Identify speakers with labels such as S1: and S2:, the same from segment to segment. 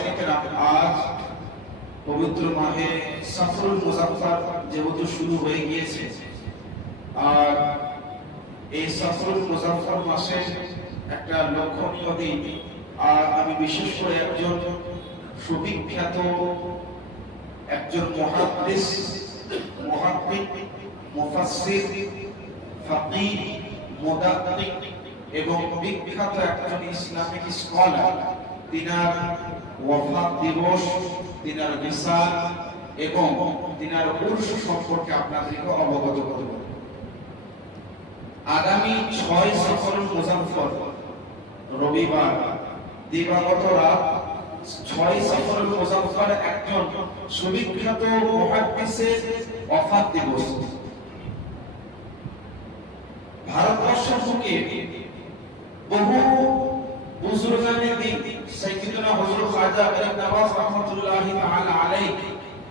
S1: আজ পবিত্র মাহে সফরুল মুজাফফর যেহেতু শুরু হয়ে গিয়েছে, আর এই সফরুল মুজাফফর মাসে একটা লক্ষণীয় দিন। আর আমি বিশেষ করে একজন সুবিখ্যাত, একজন মহাদ্দেশ মহাদ্দিক মুফাসসির, ফাকিহ মুদাদ্দিক এবং বিখ্যাত একজন ইসলামিক স্কলার। তিনার ওয়াফাত দিবস তিনার বিসাল এবং তিনার উর্স সম্পর্কে আপনাদেরকে অবগত করব আগামী ছয় সফরুল মুজাফফর, রবিবার, দিবাগত রাত ছয় সফরুল মুজাফফর একজন সুবিখ্যাত মুহাদ্দিসের ওয়াফাত দিবস। ভারতবর্ষের বহু বুজুর্গানে দিন সাইয়্যিদুনা হযরত খাজা আলিম নওয়াজ রাহমাতুল্লাহি তাআলা আলাইহি,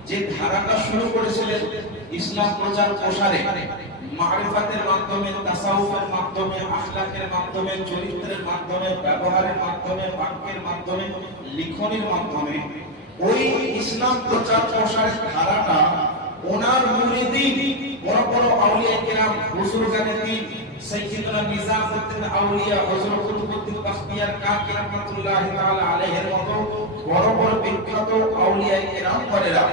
S1: যে ধারাটা শুরু করেছিলেন ইসলাম প্রচার প্রসারে, মারিফাতের মাধ্যমে, তাসাউফের মাধ্যমে, আখলাকের মাধ্যমে, চরিত্রের মাধ্যমে, ব্যবহারের মাধ্যমে, বাক্যের মাধ্যমে, লিখনের মাধ্যমে, ওই ইসলাম প্রচার প্রসারের ধারাটা ওনার মুরিদিন বড় বড় আউলিয়া কেরাম বুজুর্গানে দিন, সাইয়্যিদুনা নিজামউদ্দিন আউলিয়া, হযরত কুতুবউদ্দিন বাখতিয়ার কাকি রাহমাতুল্লাহি তাআলা আলাইহির মতো বড় বড় বিখ্যাত আউলিয়া কেরাম করেরা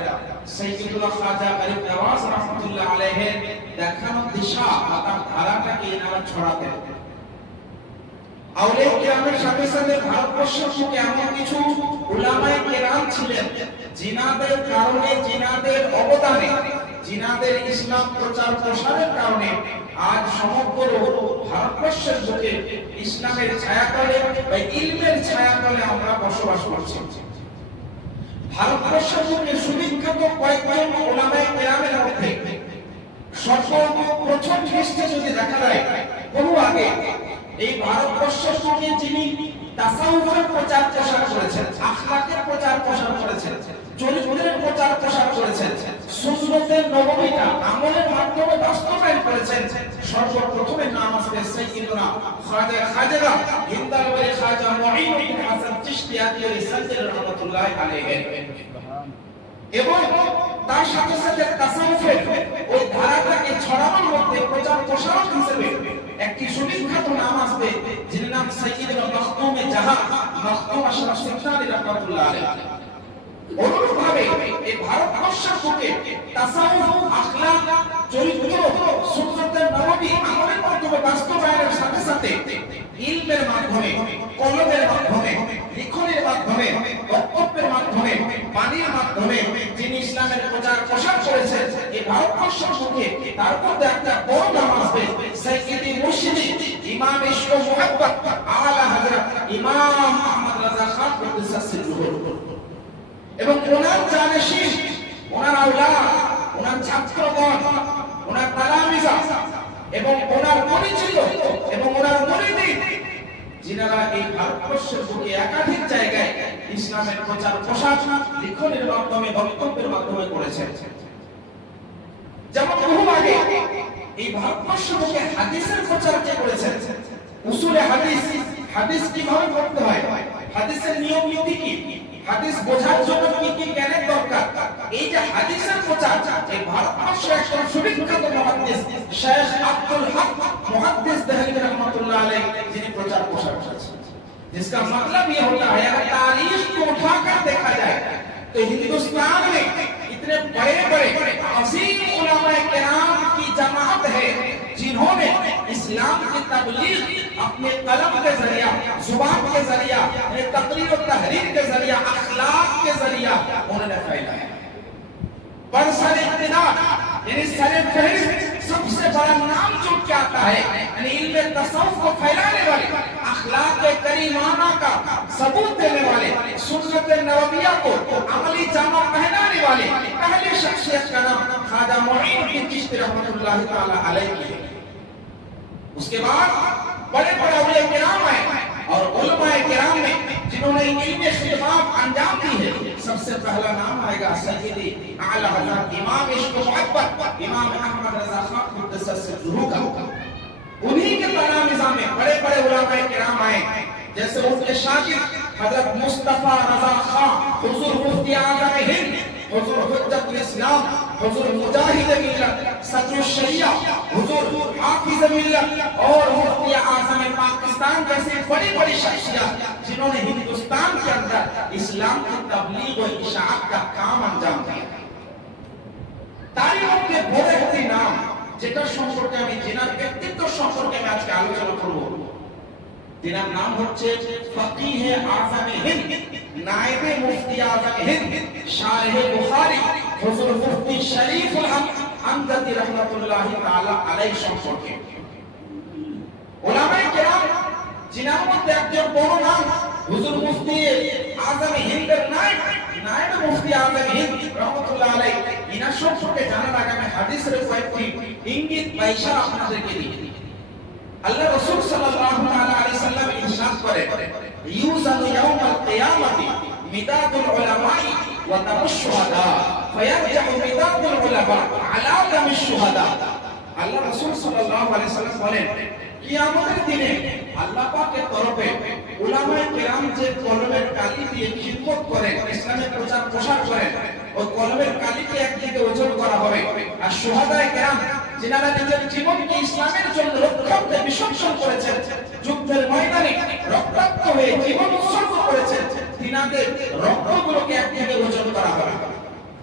S1: সাইয়্যিদুনা খাজা গরিব নওয়াজ রাহমাতুল্লাহ আলাইহির দেখানো দিশা তার ধারাটাকে এনারা ছড়াতেন। আউলিয়া কেরামের সাথে সাথে ভারতবর্ষের বুকে এমন কিছু উলামায়ে কেরাম ছিলেন, জিনাদের কারণে, জিনাদের অবদানে জিনাদের ইসলাম প্রচার প্রসারের কারণে আজ সমগ্র ভারতবর্ষের বুকে ইসলামের ছায়াতলে বা ইলমের ছায়াতলে আমরা বসবাস করছি। ভারতবর্ষের সুবিখ্যাত ওলামায়ে কেরামের যদি দেখা যায়, বহু আগে এই ভারতবর্ষের বুকে যিনি তাসাউফের প্রচার প্রসার করেছেন, আখলাকের প্রচার প্রসার করেছেন চরিত্রের প্রচার প্রসার করেছেন, সুন্নতের নবমীটা আমলের মাধ্যমে বাস্তবায়ন করেছেন, সর্বপ্রথমে নাম আসবে সাইয়্যিদুনা খাজা খাজা হাসান রাহমাতুল্লাহি আলাইহি। এবং তার সাথে সাথে ওই ধারাটাকে ছড়ানোর মধ্যে প্রচার প্রসারক হিসেবে একটি সুবিখ্যাত নাম আসবে, যিনি নাম সাইয়্যিদুল মাখদুমে জাহান মাখদুম আশরাফ রাহমাতুল্লাহ আলাইহি। অনুরূপভাবে এই ভারতবর্ষের বুকে তাসাউফ আখলাক চরিত্র, সুন্নতের নববী আমলের মাধ্যমে বাস্তবায়নের সাথে সাথে ইলমের মাধ্যমে, কলমের মাধ্যমে, লিখনের মাধ্যমে, বক্তব্যের মাধ্যমে, বাণীর মাধ্যমে যিনি ইসলামের প্রচার প্রসার করেছেন, এই ভারতবর্ষের বুকে তার মধ্যে একটা বড় নাম আসবে, সাইয়্যিদি মুর্শিদি, ইমাম ইশক মুহাব্বত, আলা হযরত ইমাম আহমদ রাজা খান কুদ্দুসাস এবং ওনার জানেশিন ওনার আওলাদ ওনার ছাত্রগণ, ওনার তালামিজা এবং ওনার পরিচিত এবং ওনার মুরিদিন যিনারা এই ভারতবর্ষের বুকে একাধিক জায়গায় ইসলামের প্রচার প্রসার লিখনের মাধ্যমে, বক্তব্যের মাধ্যমে করেছেন। যেমন বহু আগে এই ভারতবর্ষ বুকে হাদিসের প্রচার কে করেছেন? হাদিস হাদিস কীভাবে পড়তে হয়? হাদিসের নিয়ম নীতি কি? হাদিস বোঝার জন্য কি কি জ্ঞানের দরকার? এই যে হাদিসের প্রচার، এই ভারতবর্ষে একজন সুবিখ্যাত মহাদ্দেশ، শেখ আব্দুল হক মহাদ্দেশ দেহলি রহমতুল্লাহ আলাই যিনি প্রচার প্রসার করেছেন। جس کا مطلب یہ ہوتا ہے اگر تاریخ کو اٹھا کر دیکھا جائے تو ہندوستان میں اتنے بڑے بڑے عظیم علماء کرام کی جماعت ہے جنہوں نے اسلام کی تبلیغ اپنے قلم کے ذریعہ، زبان کے ذریعہ، اپنے تقریر و تحریر کے ذریعہ، اخلاق کے ذریعہ انہوں نے پھیلایا پر سر اقتدار یعنی سر فہرست سب سے بڑا نام جو کیا آتا ہے یعنی علم تصوف کو پھیلانے والے، اخلاق کریمانہ کا ثبوت دینے والے، سنت نبویہ کو عملی جامع پہنانے والے، پہلے شخصیت کا نام خواجہ معین کی چشت رحمت اللہ تعالیٰ علیہ۔ کی اس کے بعد بڑے بڑا اولیاء کرام ہیں اور علماء کرام میں جنہوں نے علم خدمات انجام دی ہے، سب سے پہلا نام آئے گا سیدی اعلی حضرت امام عشق و محبت امام احمد رضا خان قدس سے روح کا انہی کے تنا نظام میں بڑے بڑے علماء کرام آئے۔ جیسے ان کے شاگرد حضرت مصطفیٰ رضا خان، حضور مفتی اعظم ہند، حضور حجت الاسلام، حضور مجاہد ملت، صدر الشریعہ، حضور حافظ ملت اور पाकिस्तान जैसे बड़ी बड़ी शख्सियत जिन्होंने हिंदुस्तान के अंदर इस्लाम की तबलीग और इशाअत का काम अंजाम दिया তারই মধ্যে বড় একটি নাম যেটা সম্পর্কে আমি জেনার ব্যক্তিত্ব সম্পর্কে আমি আজকে আলোচনা করব তেনার নাম হচ্ছে ফকিহে আজম হিন্দ নায়েবে মুফতি আজম হিন্দ শাহে বুখারী হুজুর মুফতি শরীফুল হক আমদাদি রহমাতুল্লাহি তাআলা আলাইহি সম্পর্কে ওলামায়ে কেরাম জিনার মধ্যে একজন বড় নাম, হুজুর মুফতি আজম হিন্দের নায়েব নায়েব মুফতি আজম হিন্দ, রহমাতুল্লাহ আলাইহি। ইনার সম্পর্কে জানার আগে আমি হাদিসের কয়েকটি ইঙ্গিত বা ইশারা আপনাদেরকে দিই। আল্লাহ রাসূল সাল্লাল্লাহু আলাইহি সাল্লাম ইরশাদ করে, ইউজানু ইয়াউমাল কিয়ামাতি মিদাদুল উলামাই ওয়া দামুশ শুহাদা মিদাদুল উলামা আলা দামিশ শুহাদা আল্লাহ রাসূল সাল্লাল্লাহু আলাইহি সাল্লাম বলেন, কিয়ামতের দিনে আল্লাহ পাকের তরফে উলামায়ে কেরাম যে কলমের কালি দিয়ে খিদমত করেন ইসলামের প্রচার প্রসার করেন ওই কলমের কালিকে একদিকে ওজন করা হবে আর শুহাদায়ে কেরাম যিনারা নিজের জীবনকে ইসলামের জন্য রক্ষার্থে বিসর্জন করেছেন যুদ্ধের ময়দানে রক্তাক্ত হয়ে জীবন উৎসর্গ করেছেন তিনাদের রক্তগুলোকে একদিকে ওজন করা হবে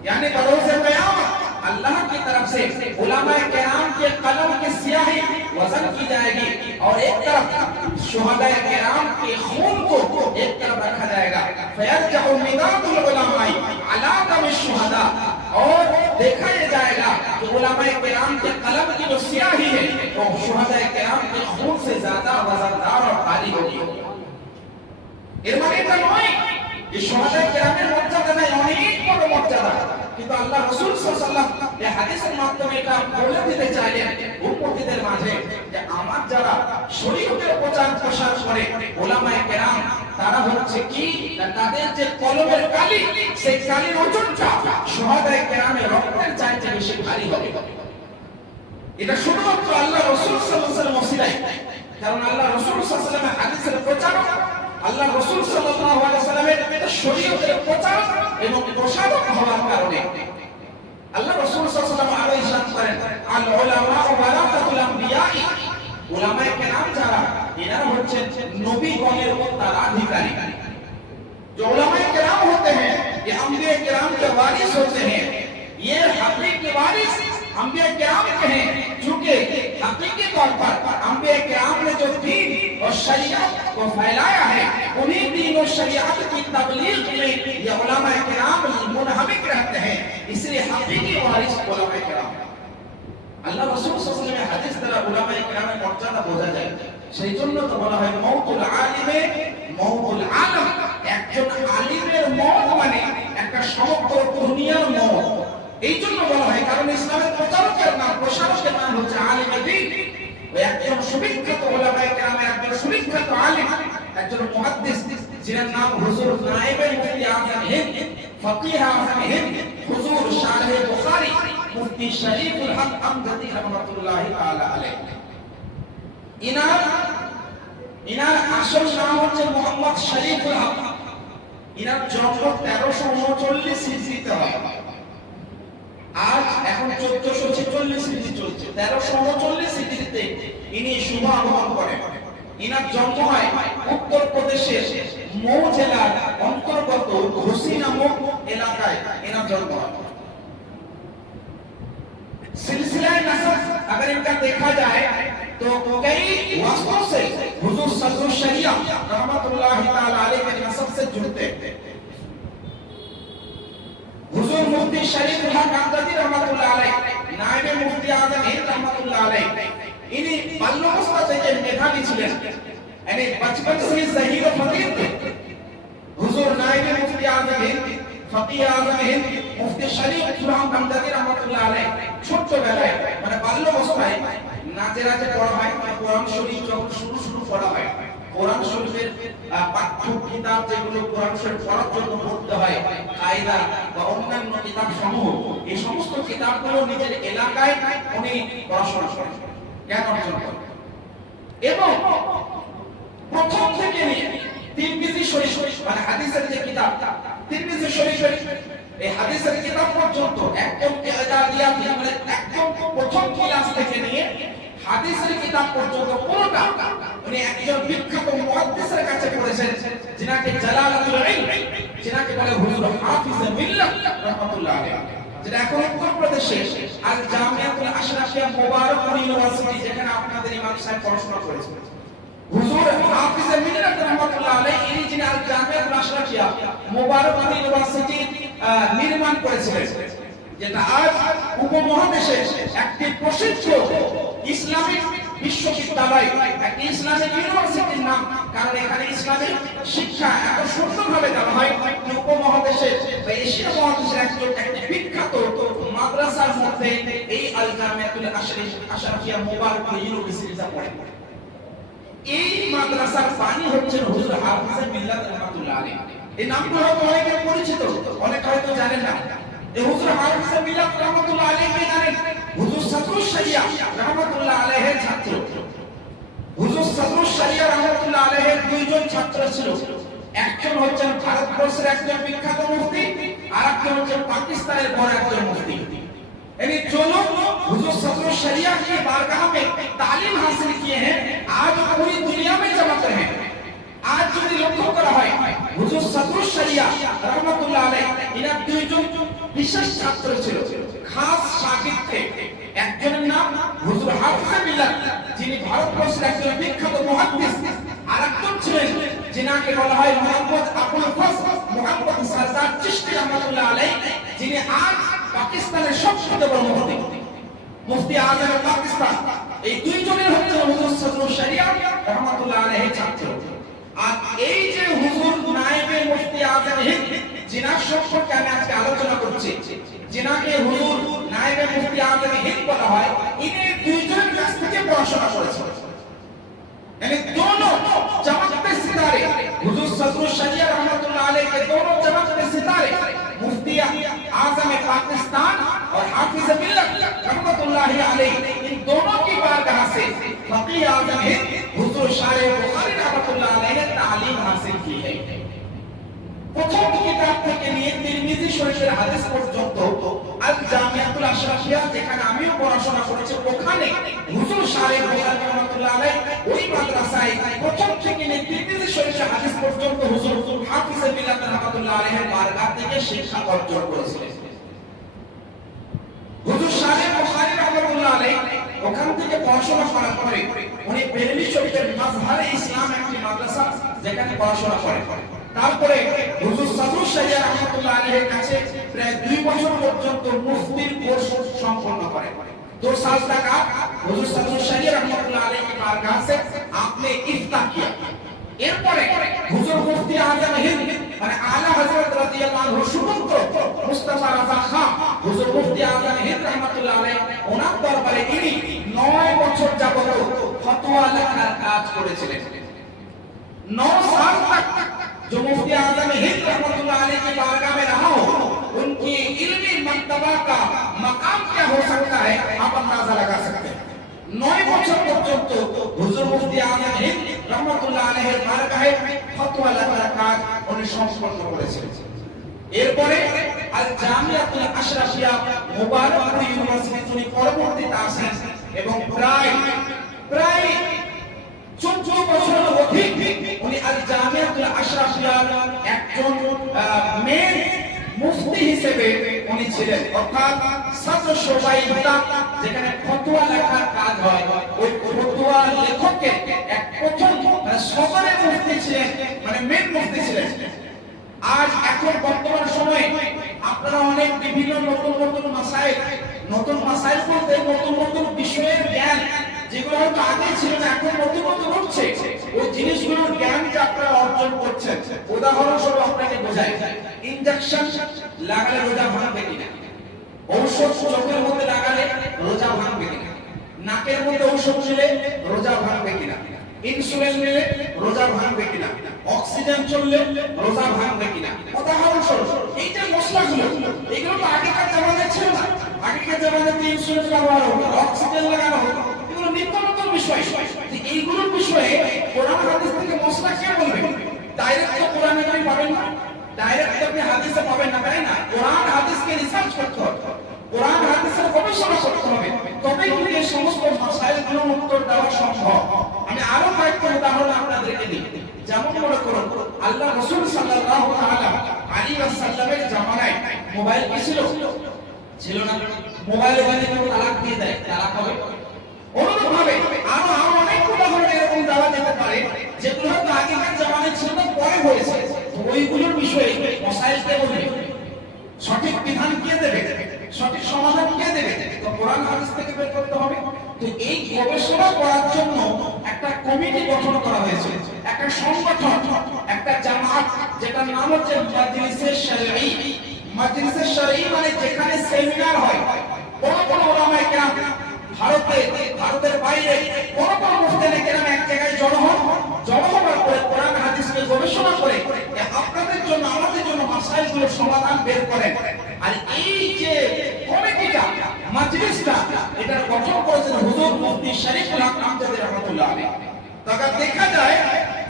S1: यानी बरोज कयामत अल्लाह की तरफ से उलमाए किराम के कलम की स्याही वजन की जाएगी اور ایک طرف شہداء کرام کے خون کو ایک طرف رکھا جائے گا۔ فیرجع مداد العلماء علاقہ میں الشہداء اور دیکھا یہ جائے گا کہ علماء کرام کے قلب کی جو سیاہی ہے، وہ شہداء کرام کے خون سے زیادہ وزردار اور خالی ہوگی۔ ہوگی ارمانی تنوائی যে সমাজের গ্রামের মর্যাদা নাই, অনেক বড় মর্যাদা। কিন্তু আল্লাহ রাসূল এই হাদিসের মাধ্যমে এটা বলে দিতে চাইলেন উম্মতিদের মাঝে যে আমার যারা শরীয়তের প্রচার প্রসার করে, ওলামায়ে কেরাম, তারা হচ্ছে কি? তাদের যে কলমের কালি, সেই কালির ওজনটা শহাদায়ে কেরামের রক্তের চাইতে বেশি ভারী হবে। এটা শুধুমাত্র আল্লাহ রাসূল সাল্লাল্লাহু আলাইহি ওয়াসাল্লাম কারণ আল্লাহ রাসূল ওয়াসাল্লামের হাদিসের প্রচারক আল্লাহ রাসূল সাল্লাল্লাহু আলাইহি সাল্লামের শরীয়তের প্রচার এবং প্রসারক হওয়ার কারণে আল্লাহ রাসূল সাল্লাল্লাহু আলাইহি সাল্লাম করেন আল উলামা ও ওয়ারাসাতুল আমবিয়া উলামায়ে কেরাম যারা এরা হচ্ছেন নবীগণের উত্তরাধিকারী جو علماء کرام ہوتے ہیں یہ انبیاء کرام کے وارث ہوتے ہیں یہ حقیقی وارث انبیاء کرام کہیں، چونکہ حقیقی طور پر انبیاء کرام نے جو دین اور شریعت کو پھیلایا ہے انہی دین اور شریعت کی تبلیغ میں یہ علماء کرام منہمک رہتے ہیں۔ اس لیے حقیقی وارث علماء کرام۔ اللہ رسول صلی اللہ আল্লাহ রাসূল সাল্লাল্লাহু আলাইহি হাদিস দ্বারা উলামায়ে কেরামের মর্যাদা বোঝা যায় সেই জন্য তো বলা হয় মওতুল আলিমে মওতুল আলম একজন আলিমের মওত মানে একটা সমগ্র দুনিয়ার মওত এই জন্য বলা হয়, কারণ ইসলামের প্রচারকের নাম, প্রসারকের নাম হচ্ছে আলিমে দ্বীন একজন সুবিখ্যাত ওলামায়ে কেরামের একজন সুবিখ্যাত আলিম, একজন মুহাদ্দিস, যিনার নাম হুজুর নায়েবে মুফতি আজম হিন্দ, ফকিহ আজম হিন্দ, হুজুর শাহে বুখারী, মুফতি শরীফুল হক আমদাদি রহমাতুল্লাহি তাআলা আলাইহি। ইনার ইনার আসল নাম হচ্ছে মোহাম্মদ শরীফুল হক। ইনার জন্ম তেরোশো উনচল্লিশ হিজরিতে হয়। আজ এখন চোদ্দশো ছেচল্লিশ হিজরি চলছে তেরোশো উনচল্লিশ হিজরিতে ইনি শুভ আগমন করেন ইনার জন্ম হয় উত্তর প্রদেশের মৌ জেলার অন্তর্গত ঘুষি নামক এলাকায় এনার জন্ম হয় सिलसिला नसब अगर इनका देखा जाए तो कई वस्तुओं से हुजूर सल्लल्लाहु शरिया रहमतुल्लाह ताला अलैहि के नसब से जुड़ते हैं हुजूर मुफ्ती शरीफ हक अब्दी रहमतुल्लाह अलैहि नायब मुफ्ती आजम हिंद रहमतुल्लाह अलैहि इन्हीं बाल्यवस्था থেকে মেধাবী ছিলেন यानी बचपन से ही ज़हीर और फकीर थे हुजूर नायब मुफ्ती आजम हिंद ফকিহ আজম হিন্দ মুফতি শরীফ সুরাম হামদাদি রহমাতুল্লাহ আলাইহি ছোটবেলায় মানে বাল্য অবস্থায় নাচে নাচে পড়া হয় মানে কোরআন শরীফ যখন শুরু শুরু পড়া হয় কোরআন শরীফের পাঠ্য কিতাব যেগুলো কোরআন শরীফ পড়ার জন্য পড়তে হয়, কায়দা বা অন্যান্য কিতাব সমূহ এই সমস্ত কিতাবগুলো নিজের এলাকায় উনি পড়াশোনা করেন, জ্ঞান অর্জন করেন। এবং প্রথম থেকে নিয়ে তিরমিজি শরীফ মানে হাদিসের যে কিতাব, তিরমিজি শরীফ এই হাদিসের কিতাব পর্যন্ত একদম মানে একদম প্রথম ক্লাস থেকে নিয়ে পুরোটা উনি একজন বিখ্যাত মুহাদ্দিসের কাছে পড়েছেন, যিনাকে জালালাতুল ইলম, যিনাকে বলে হুজুর হাফিজ মিল্লাত রাহমাতুল্লাহ যেটা এখন উত্তর প্রদেশে, আল জামিয়াতুল আশরাফিয়া মোবারকপুর ইউনিভার্সিটি, যেখানে আপনাদের ইমাম সাহেব পড়াশোনা করেছেন। হুজুর হাফিজ মিল্লাত রাহমাতুল্লাহ আলাইহি, ইনি যিনি আল জামিয়াতুল আশরাফিয়া মোবারকপুর ইউনিভার্সিটি নির্মাণ করেছিলেন। যেটা আজ উপমহাদেশে একটি প্রসিদ্ধ ইসলামিক বিশ্ববিদ্যালয় একটি ইসলামিক ইউনিভার্সিটির নাম, কারণ এখানে ইসলামিক শিক্ষা এত সুন্দরভাবে দেওয়া হয় উপমহাদেশে বা এশিয়া মহাদেশের একজন বিখ্যাত মাদ্রাসার মধ্যে এই আল জামিয়াতুল আশরাফি আশরাফিয়া মোবারক ইউনিভার্সিটিটা পড়ে। এই মাদ্রাসার পানি হচ্ছেন হুজুর হাফিজ মিল্লাত রহমাতুল্লাহ আলাইহি এই নামটা হয়তো অনেকে পরিচিত, অনেক হয়তো জানেন না। এই হুজুর হাফিজ মিল্লাত রহমাতুল্লাহ আলাইহি জানেন হুজুর সাদরুস শারিয়া রহমাতুল্লাহ আলাইহির ছাত্র হুজুর সাদরুস শারিয়া রহমাতুল্লাহ আলাইহির দুইজন ছাত্র ছিল একজন হচ্ছেন ভারতবর্ষের একজন বিখ্যাত মুফতি আর একজন হচ্ছেন পাকিস্তানের বড় একজন মুফতি यानी जो लोग हुजूर सदर शरिया की बारगाह में तालीम हासिल किए हैं आज पूरी दुनिया में चमक रहे हैं আজ যদি লক্ষ্য করা হয়, হুজুর সদরুস শরিয়া রহমাতুল্লাহ আলাইহি ইনা দুইজন বিশেষ ছাত্র ছিল, খাস শাগিদ একজনের নাম হুজুর হাফিজ বিল্লাহ যিনি ভারতবর্ষের একজন বিখ্যাত মুহাদ্দিস আর একজন ছিলেন, যিনাকে বলা হয় মোহাম্মদ আবুল ফজল মোহাম্মদ সরদার চিশতি রহমাতুল্লাহ আলাইহি, যিনি আজ পাকিস্তানের সবচেয়ে বড় মুফতি। মুফতি আজম পাকিস্তান। এই দুইজনের হচ্ছে হুজুর সদরুস শরিয়া রহমাতুল্লাহ আলাইহি ছাত্র। আর এই যে হুজুর নায়েবে মুফতি আজম হিন্দ জিনার সম্পর্কে আমি আজকে আলোচনা করছি জিনাকে হুজুর নায়েবে মুফতি আজম হিন্দ বলা হয় ইনি দুইজনের কাছ থেকে পড়াশোনা করেছেন यानी दोनों चमकते सितारे हुजूर सदरुल शरिया रहमतुल्लाह अलैह के दोनों चमकते सितारे मुफ्ती आजम पाकिस्तान और हाफिज मिल्लत रहमतुल्लाह अलैह इन दोनों की बारगाह से फकीह आजम हिंद हुजूर शारे ওখানে থেকে পড়াশোনা করার পরে উনি ইসলাম একটি মাদ্রাসা যেখানে পড়াশোনা করেন। তারপরে হুজুর সাদরুস শাহিয়া রহমাতুল্লাহ আলাইহির কাছে প্রায় দুই বছর পর্যন্ত মুফতির কোর্স সম্পন্ন করে दो साल तक आप हुजूर सल्लल्लाहु अलैहि रहमतुल्लाह अलैहि की बारगाह से आपने इफ्ता किया এরপরে হুজুর মুফতি আজম হিন্দ মানে আলা হযরত রাদিয়াল্লাহু আনহু সুপুত্র মুস্তাফা রাজা খান হুজুর মুফতি আজম হিন্দ রাহমাতুল্লাহ আলাইহি ওনার দরবারে ইনি 9 বছর যাবত ফতোয়া লেখার কাজ করেছিলেন 9 साल तक जो मुफ्ती आजम हिंद रहमतुल्लाह अलैह की बारगाह में रहा हो उनकी इल्मी मर्तबा का मकाम क्या हो सकता है आप अंदाजा लगा सकते हैं নয় বছর পর্যন্ত হুজুর মুফতি আজম হিন্দ রহমতুল্লাহ আলাইহির বারগাহে ফতোয়া লেখার কাজ উনি সম্পন্ন করেছিলেন এরপরে আল জামিয়াতুল আশরাফিয়া মুবারকপুর ইউনিভার্সিটি উনি পরবর্তীতে আসেন এবং প্রায় প্রায় চোদ্দ বছরের অধিক উনি আল জামিয়াতুল আশরাফিয়ার একজন মেন মুফতি হিসেবে উনি ছিলেন। অর্থাৎ সদস্য বাইতা যেখানে ফতোয়া লেখার কাজ হয়। ওই ফতোয়া লেখকের এক প্রথম মানে সদরের মুফতি ছিলেন মানে মেন মুফতি ছিলেন। আজ এখন বর্তমান সময়ে আপনারা অনেক বিভিন্ন নতুন নতুন মাসাইল নতুন মাসাইল বলতে নতুন নতুন বিষয়ের জ্ঞান যেগুলো আগে ছিল না এখন নতুন উঠছে ওই জিনিসগুলোর জ্ঞানটা আপনারা অর্জন করছেন, উদাহরণস্বরূপ আপনাকে বোঝাই ইনজেকশন লাগালে রোজা ভাঙবে কিনা? ঔষধ চোখের মধ্যে লাগালে রোজা ভাঙবে কিনা? নাকের মধ্যে ঔষধ নিলে রোজা ভাঙবে কিনা? ইনসুলিন নিলে রোজা ভাঙবে কিনা? অক্সিজেন চললে রোজা ভাঙবে কিনা? উদাহরণস্বরূপ, এই যে মশলাগুলো, এগুলো তো আগেকার জামানায় ছিল না। আগেকার জামানাতে ইনসুলিন ব্যবহার হতো অক্সিজেন লাগানো হতো এগুলো বিষয়। যে এইগুলোর বিষয়ে কোরআন হাদিস থেকে মশলা কে বলবে? ডাইরেক্ট তো কোরআনে আপনি পাবেন না। ডাইরেক্ট আপনি হাদিসে পাবেন না, তাই না? কোরআন হাদিসকে রিসার্চ করতে হবে। কোরআন হাদিসের গবেষণা করতে হবে। তবেই কিন্তু এই সমস্ত মাসাইলগুলোর উত্তর দেওয়া সম্ভব। আমি আরও কয়েকটা উদাহরণ আপনাদেরকে দিই। যেমন মনে করুন, আল্লাহ রসুল সাল্লাল্লাহু তাআলা আলী ওয়াসাল্লামের জামানায় মোবাইল কি ছিল? ছিল না। মোবাইলে যদি কেউ তালাক দিয়ে দেয়। তালাক হবে? অনুরূপ ভাবে আরও আরও অনেক উদাহরণ এরকম দেওয়া যেতে পারে, যেগুলো হয়তো আগেকার জামানায় ছিল, পরে হয়েছে। ওইগুলোর বিষয়ে মশাইল বলবে? সঠিক বিধান কে দেবে? সঠিক সমাধান কে দেবে? তো কোরআন হাদিস থেকে বের করতে হবে। তো এই গবেষণা করার জন্য একটা কমিটি গঠন করা হয়েছে, একটা সংগঠন, একটা জামাত, যেটার নাম হচ্ছে মাজলিসে শরঈ। মাজলিসে শরঈ মানে যেখানে সেমিনার হয়। বড় বড় ওলামায়ে কেরাম ভারতে ভারতের বাইরে কোন কোন মুফতি কেরাম এক জায়গায় জড়ো হন জড়ো হওয়ার পরে কোরআন হাদিসকে গবেষণা করে যে আপনাদের জন্য আমাদের জন্য মাসাইলগুলোর সমাধান বের করেন আর এই যে কমিটিটা মাজলিসটা এটা গঠন করেছেন হুজুর মুফতি শরীফুল হক আমজাদ রহমাতুল্লাহ আলাইহি तो अगर देखा जाए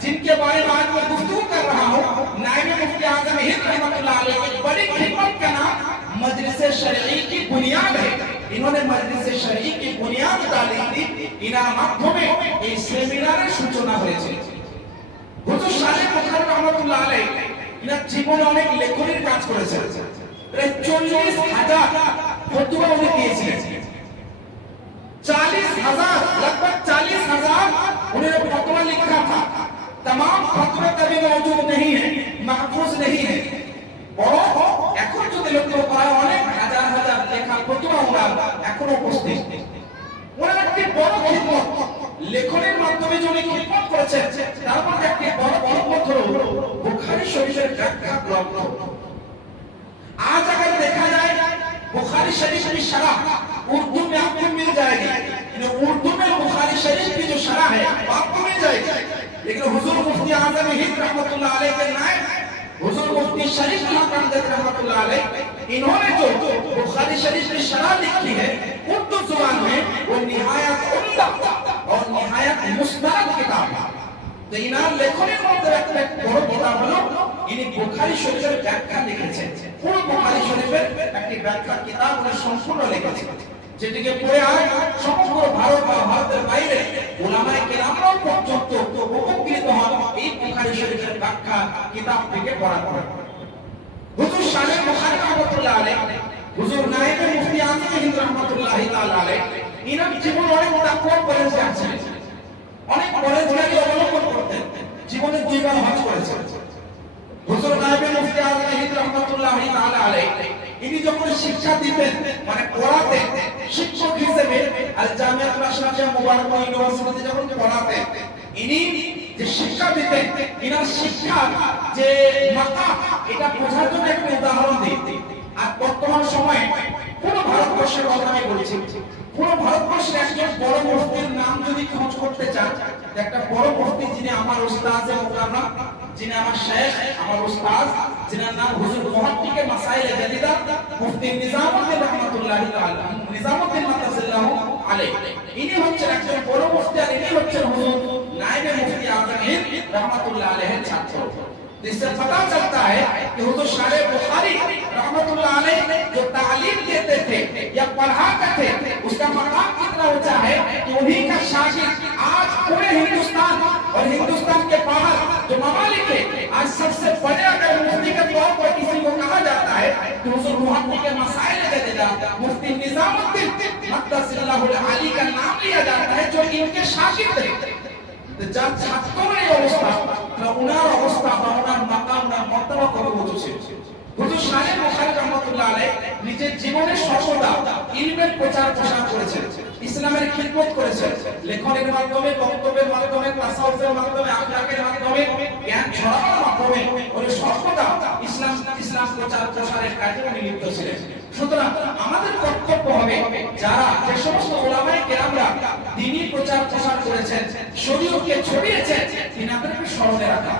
S1: जिनके बारे में आज मैं गुफ्तगू कर रहा हूँ नायब मुफ्ती आजम हिंद रहमतुल्लाह अलैह की बड़ी खिदमत का नाम मजलिस शरई की बुनियाद है ইমানে মাজলিসের শরীয়তকে বুনিয়াদ তালিম ইনা মাধ্যমে এই সেমিনারের সূচনা হয়েছে। হুজুর সাহেব মুখার রহমাতুল্লাহ আলাইহি ইনার জীবনে অনেক লেখনীর কাজ করেছেন। প্রায় চল্লিশ হাজার ফতুয়া উনি দিয়েছিলেন। চালিশ হাজার लगभग चालीस हजार उन्होंने फतवा लिखा था तमाम फतवे कभी मौजूद नहीं है महफूज नहीं है और হাজার লেখা ফতোয়া ওনার এখনো উপস্থিত ওনার একটি বড় খিদমত লেখনের মাধ্যমে যিনি খিদমত করেছেন তার মধ্যে একটি বড় খিদমত হলো বুখারী শরীফের ব্যাখ্যা গ্রন্থ आज अगर देखा जाए बुखारी शरीफ की शरह उर्दू में आपको मिल जाएगी लेकिन उर्दू में बुखारी शरीफ की जो शरह है वो आपको मिल जाएगी लेकिन हुजूर मुफ्ती आजम हिंद रहमतुल्लाह अलैह के नायब हुजूर मुफ्ती शरीफ हमदद रहमतुल्लाह अलैह इन्होंने जो बुखारी शरीफ की शरह लिखी है उर्दू जुबान में वो निहायत उम्दा और निहायत मुस्तरद किताब है তো ইনার লেখনের মধ্যে একটা বড় কিতাব হলো ইনি বুখারী শরীফের ব্যাখ্যা লিখেছেন পুরো বুখারী শরীফের একটি ব্যাখ্যা কিতাব উনি সম্পূর্ণ লিখেছেন যেটিকে পড়ে আজ সমগ্র ভারত বা ভারতের বাইরে ওলামায়ে কেরামরাও পর্যন্ত উপকৃত হন এই বুখারী শরীফের ব্যাখ্যা কিতাব থেকে পর। হুজুর রহমাতুল্লাহ হুজুর মুফতি আজম হিন্দ রহমাতুল্লাহ জীবন অনেক তাকওয়া কলেজ অনেক পরেজগারি অবলম্বন করতেন, জীবনে দুইবার হজ করেছেন। হুজুর নায়েবে মুফতি আজম হিন্দ রহমাতুল্লাহ আলাইহি ইনি যখন শিক্ষা দিতেন মানে পড়াতেন শিক্ষক হিসেবে আল জামিয়াতুল আশরাফিয়া মুবারক ইউনিভার্সিটিতে যখন পড়াতেন, ইনি যে শিক্ষা দিতেন, ইনার শিক্ষা যে মাথা, এটা বোঝার জন্য একটি উদাহরণ দিই আর বর্তমান সময়ে পুরো ভারতবর্ষের কথা আমি বলছি, পুরো ভারতবর্ষের একজন বড় মুফতির নাম যদি খোঁজ করতে চান একটা বড় মুফতি যিনি আমার উস্তাদ মুকাররম যিনি আমার শেখ، আমার উস্তাদ، যিনার নাম হুজুর মোহাম্মদকে মাসাইল জাদিদা মুফতি নিজামউদ্দিন রাহমাতুল্লাহি তাআলা নিজামউদ্দিন মাতাসাল্লাহু আলাইহি। ইনি হচ্ছেন একজন বড় মুফতি আর ইনি হচ্ছেন হুজুর নায়েব মুফতি আযম হিন্দ রাহমাতুল্লাহ আলাইহি ছাত্র। جس سے پتا چلتا ہے کہ حضور شاہ بخاری رحمت اللہ علیہ جو تعلیم دیتے تھے یا پڑھاتے تھے اس کا مقام کتنا اونچا ہے کہ انہی کا شاگرد آج پورے ہندوستان اور ہندوستان کے باہر जो ममालिक है आज सबसे बड़े अगर मुफ्ती के तौर पर किसी को कहा जाता है कि हुजूर मुफ्ती के मसाइल का देगा मुफ्ती निजामुद्दीन अली का नाम लिया जाता है जो इनके शागिर्द हैं तो जब छात्रों ने अवस्था तो उनार अवस्था ना उनार मकाम ना मर्तबा कभी हुजूर से हुजूर शाह बुखारी रहमतुल्लाह अलैह নিজের জীবনের সর্বদা ইলমের প্রচার প্রসার করেছেন ইসলামের খিদমত করেছেন লেখনের মাধ্যমে, বক্তব্যের মাধ্যমে, তাসাউফের মাধ্যমে, আখলাকের মাধ্যমে, জ্ঞান ছড়ানোর মাধ্যমে উনি সর্বদা ইসলাম ইসলাম প্রচার প্রসারের উনি লিপ্ত ছিলেন। সুতরাং আমাদের কর্তব্য হবে যারা যে সমস্ত ওলামায়ে কেরামরা দিনই প্রচার প্রসার করেছেন, শরীয়তকে ছড়িয়েছেন, তিনাদেরকে স্মরণে রাখা।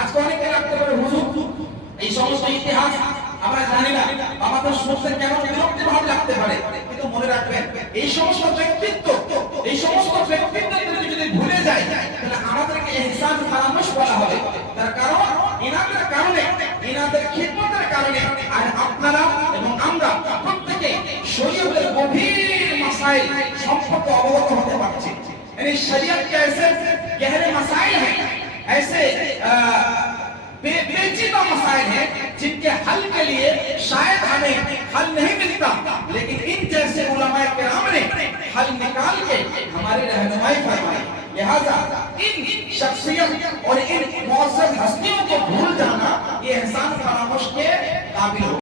S1: আজকে অনেকে রাখতে পারে হুজুর, এই সমস্ত ইতিহাস আমরা জানি না আমাদের শুনতে কেন বিরক্তি ভাব লাগতে পারে কিন্তু মনে রাখবেন এই সমস্ত ব্যক্তিত্ব এই সমস্ত ব্যক্তিত্ব যদি ভুলে যায় তাহলে আমাদেরকে ইহসান ফারামশ বলা হবে তার কারণ ইনাদের কারণে ইনাদের খিদমতের কারণে আর আপনারা এবং আমরা প্রত্যেকে मसाइल সম্পর্কে অবগত হতে পারছি यानी शरीयत के ऐसे गहरे मसाइल हैं ऐसे بے پیچیدہ مسائل ہیں جن کے حل کے لیے شاید ہمیں حل نہیں ملتا۔ لیکن ان جیسے علماء کرام نے حل نکال کے ہماری رہنمائی فرمائی۔ لہذا ان شخصیت اور ان مؤثر ہستیوں کو بھول جانا یہ احسان فراموش کے قابل ہو